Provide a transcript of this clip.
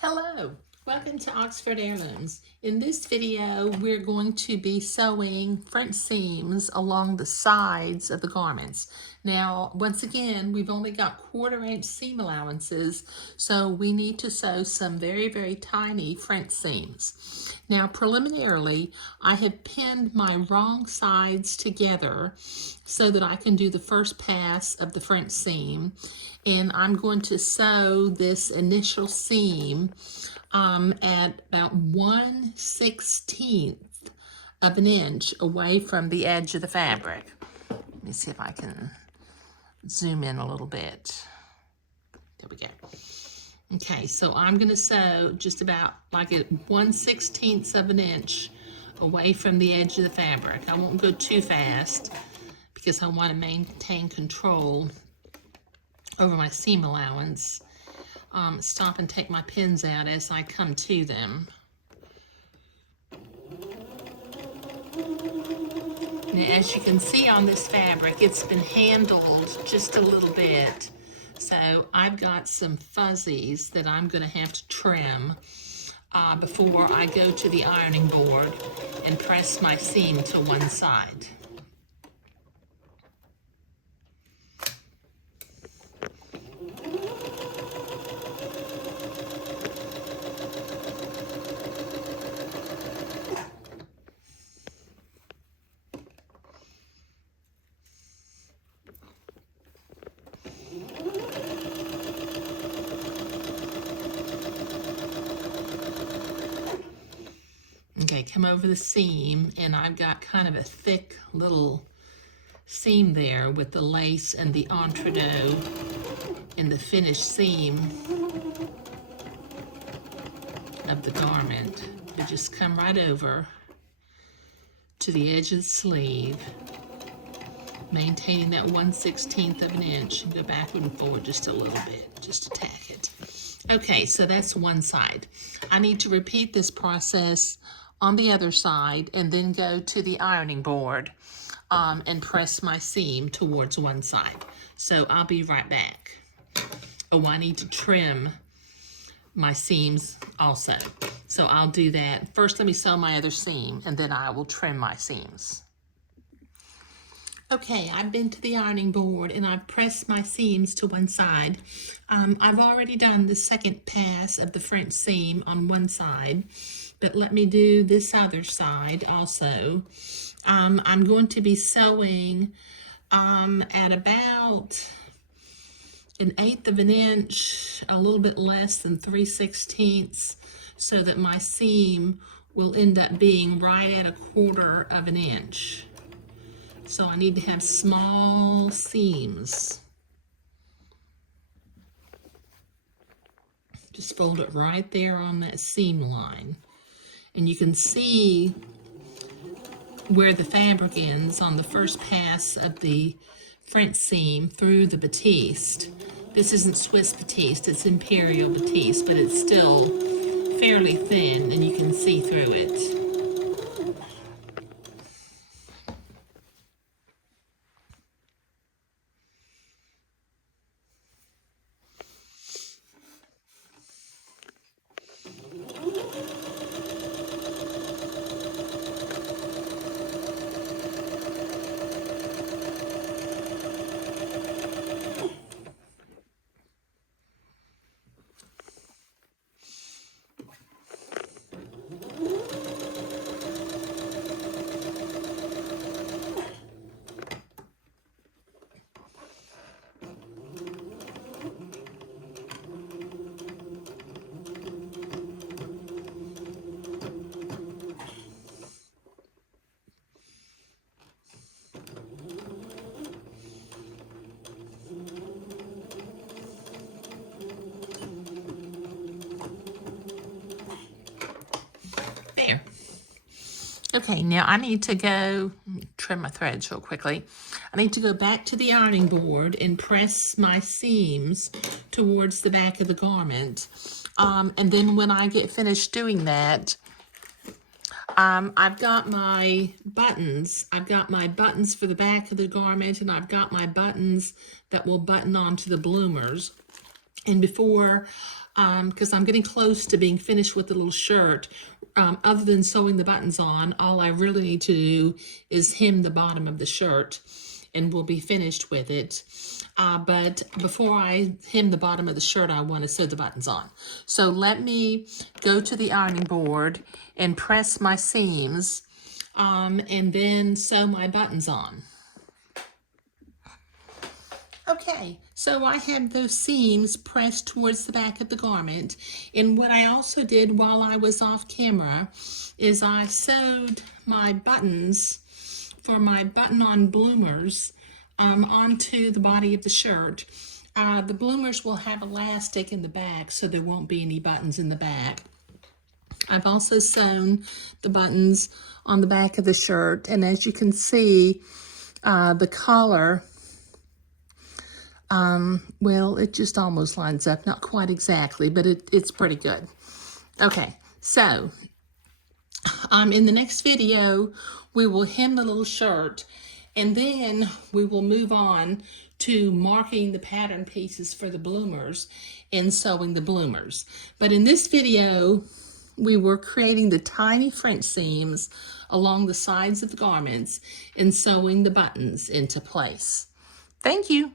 Hello, welcome to Oxford Heirlooms. In this video, we're going to be sewing French seams along the sides of the garments. Now, once again, we've only got 1/4 inch seam allowances, so we need to sew some very, very tiny French seams. Now, preliminarily, I have pinned my wrong sides together so that I can do the first pass of the French seam. And I'm going to sew this initial seam at about 1/16 of an inch away from the edge of the fabric. Let me see if I can zoom in a little bit. There we go. Okay, so I'm going to sew just about like at 1/16 of an inch away from the edge of the fabric. I won't go too fast because I want to maintain control over my seam allowance. Stop and take my pins out as I come to them. Now, as you can see on this fabric, it's been handled just a little bit. So I've got some fuzzies that I'm going to have to trim before I go to the ironing board and press my seam to one side. Okay, come over the seam, and I've got kind of a thick little seam there with the lace and the entredot in the finished seam of the garment. But just come right over to the edge of the sleeve, maintaining that 1/16 of an inch, and go backward and forward just a little bit, just to tack it. Okay, so that's one side. I need to repeat this process on the other side and then go to the ironing board and press my seam towards one side. So I'll be right back. Oh, I need to trim my seams also. So I'll do that. First, let me sew my other seam, and then I will trim my seams. Okay, I've been to the ironing board and I've pressed my seams to one side. I've already done the second pass of the French seam on one side, but let me do this other side also. I'm going to be sewing at about 1/8 of an inch, a little bit less than 3/16, so that my seam will end up being right at 1/4 of an inch. So I need to have small seams. Just fold it right there on that seam line. And you can see where the fabric ends on the first pass of the French seam through the batiste. This isn't Swiss batiste, it's Imperial batiste, but it's still fairly thin and you can see through it. There. Okay, now I need to go, trim my threads real quickly. I need to go back to the ironing board and press my seams towards the back of the garment. And then when I get finished doing that, I've got my buttons. I've got my buttons for the back of the garment, and I've got my buttons that will button onto the bloomers. And before because I'm getting close to being finished with the little shirt. Other than sewing the buttons on, all I really need to do is hem the bottom of the shirt, and we'll be finished with it. But before I hem the bottom of the shirt, I want to sew the buttons on. So let me go to the ironing board and press my seams, and then sew my buttons on. Okay, so I have those seams pressed towards the back of the garment, and what I also did while I was off camera is I sewed my buttons for my button-on bloomers onto the body of the shirt. The bloomers will have elastic in the back, so there won't be any buttons in the back. I've also sewn the buttons on the back of the shirt, and as you can see, the collar, well, it just almost lines up, not quite exactly, but it's pretty good. Okay, so in the next video, we will hem the little shirt, and then we will move on to marking the pattern pieces for the bloomers and sewing the bloomers. But in this video, we were creating the tiny French seams along the sides of the garments and sewing the buttons into place. Thank you.